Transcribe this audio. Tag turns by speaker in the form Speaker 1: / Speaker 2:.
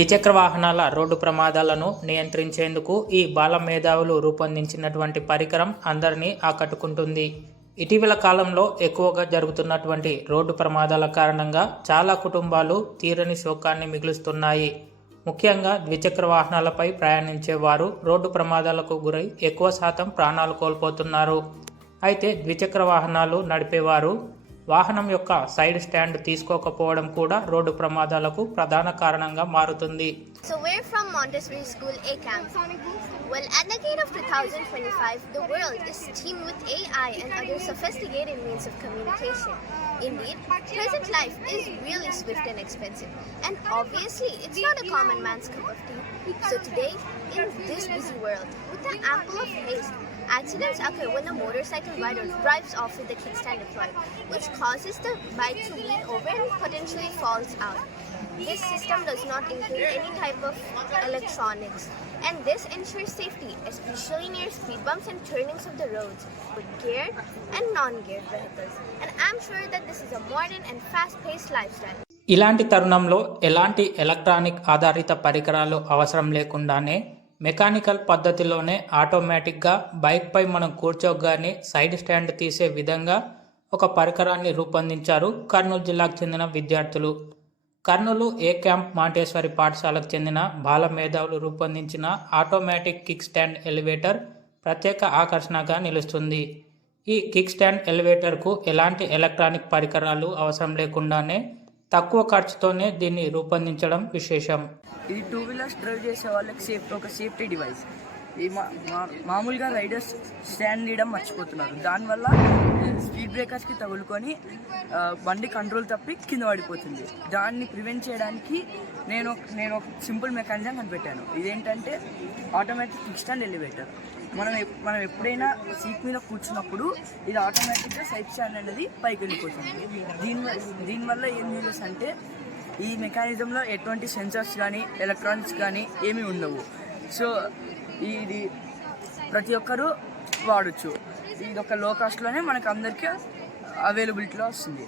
Speaker 1: ద్విచక్ర వాహనాల రోడ్డు ప్రమాదాలను నియంత్రించేందుకు ఈ బాల మేధావులు రూపొందించినటువంటి పరికరం అందరినీ ఆకట్టుకుంటుంది. ఇటీవల కాలంలో ఎక్కువగా జరుగుతున్నటువంటి రోడ్డు ప్రమాదాల కారణంగా చాలా కుటుంబాలు తీరని శోకాన్ని మిగులుస్తున్నాయి. ముఖ్యంగా ద్విచక్ర వాహనాలపై ప్రయాణించే వారు రోడ్డు ప్రమాదాలకు గురై ఎక్కువ శాతం ప్రాణాలు కోల్పోతున్నారు. అయితే ద్విచక్ర వాహనాలు నడిపేవారు వాహనం యొక్క సైడ్ స్టాండ్ తీసుకోకపోవడం కూడా రోడ్డు ప్రమాదాలకు ప్రధాన కారణంగా మారుతుంది
Speaker 2: So we're from Montessori School A Camp. Well, at the gate of 2025, the world is teeming with AI and other sophisticated means of communication. Indeed, present life is really swift and expensive, and obviously, it's not a common man's cup of tea. So today, in this busy world, with the ample of haste, accidents occur when a motorcycle rider drives off with the kickstand deployed, which causes the bike to lean over and potentially falls out. This system does not include any type of electronics, and this ensures safety, especially near speed bumps and turnings of the roads with geared and non-geared vehicles. And I'm sure that this is a modern and fast-paced lifestyle.
Speaker 1: ఇలాంటి తరుణంలో ఎలాంటి electronic ఆధారిత పరికరాలు అవసరం లేకుండానే mechanical పద్ధతిలోనే ఆటోమేటిక్గా బైక్పై మనం కూర్చోగానే సైడ్ స్టాండ్ తీసే విధంగా ఒక పరికరాన్ని రూపొందించారు కర్నూలు జిల్లాకు చెందిన విద్యార్థులు. కర్నూలు ఏ క్యాంప్ మాంటేశ్వరి పాఠశాలకు చెందిన బాల మేధావులు రూపొందించిన ఆటోమేటిక్ కిక్ స్టాండ్ ఎలివేటర్ ప్రత్యేక ఆకర్షణగా నిలుస్తుంది. ఈ కిక్ స్టాండ్ ఎలివేటర్కు ఎలాంటి ఎలక్ట్రానిక్ పరికరాలు అవసరం లేకుండానే తక్కువ ఖర్చుతోనే దీన్ని రూపొందించడం విశేషం.
Speaker 3: ఈ టూ వీలర్స్ డ్రైవ్ చేసే వాళ్ళకి సేఫ్ ఒక సేఫ్టీ డివైస్. ఈ మా మామూలుగా రైడర్స్ స్టాండ్ తీయడం మర్చిపోతున్నారు. దానివల్ల స్పీడ్ బ్రేకర్స్కి తగులుకొని బండి కంట్రోల్ తప్పి కింద పడిపోతుంది. దాన్ని ప్రివెంట్ చేయడానికి నేను నేను ఒక సింపుల్ మెకానిజం కనిపెట్టాను. ఇదేంటంటే ఆటోమేటిక్ కిక్ అండ్ ఎలివేటర్. మనం మనం ఎప్పుడైనా సీట్ మీద కూర్చున్నప్పుడు ఇది ఆటోమేటిక్గా సైడ్ స్టాండ్ అనేది పైకి వెళ్ళిపోతుంది. దీనివల్ల దీనివల్ల ఏం యూజెస్ అంటే ఈ మెకానిజంలో ఎటువంటి సెన్సర్స్ కానీ ఎలక్ట్రానిక్స్ కానీ ఏమీ ఉండవు. సో ఇది ప్రతి ఒక్కరూ వాడచ్చు. ఇది ఒక లో కాస్ట్లోనే మనకు అందరికీ అవైలబిలిటీలో వస్తుంది.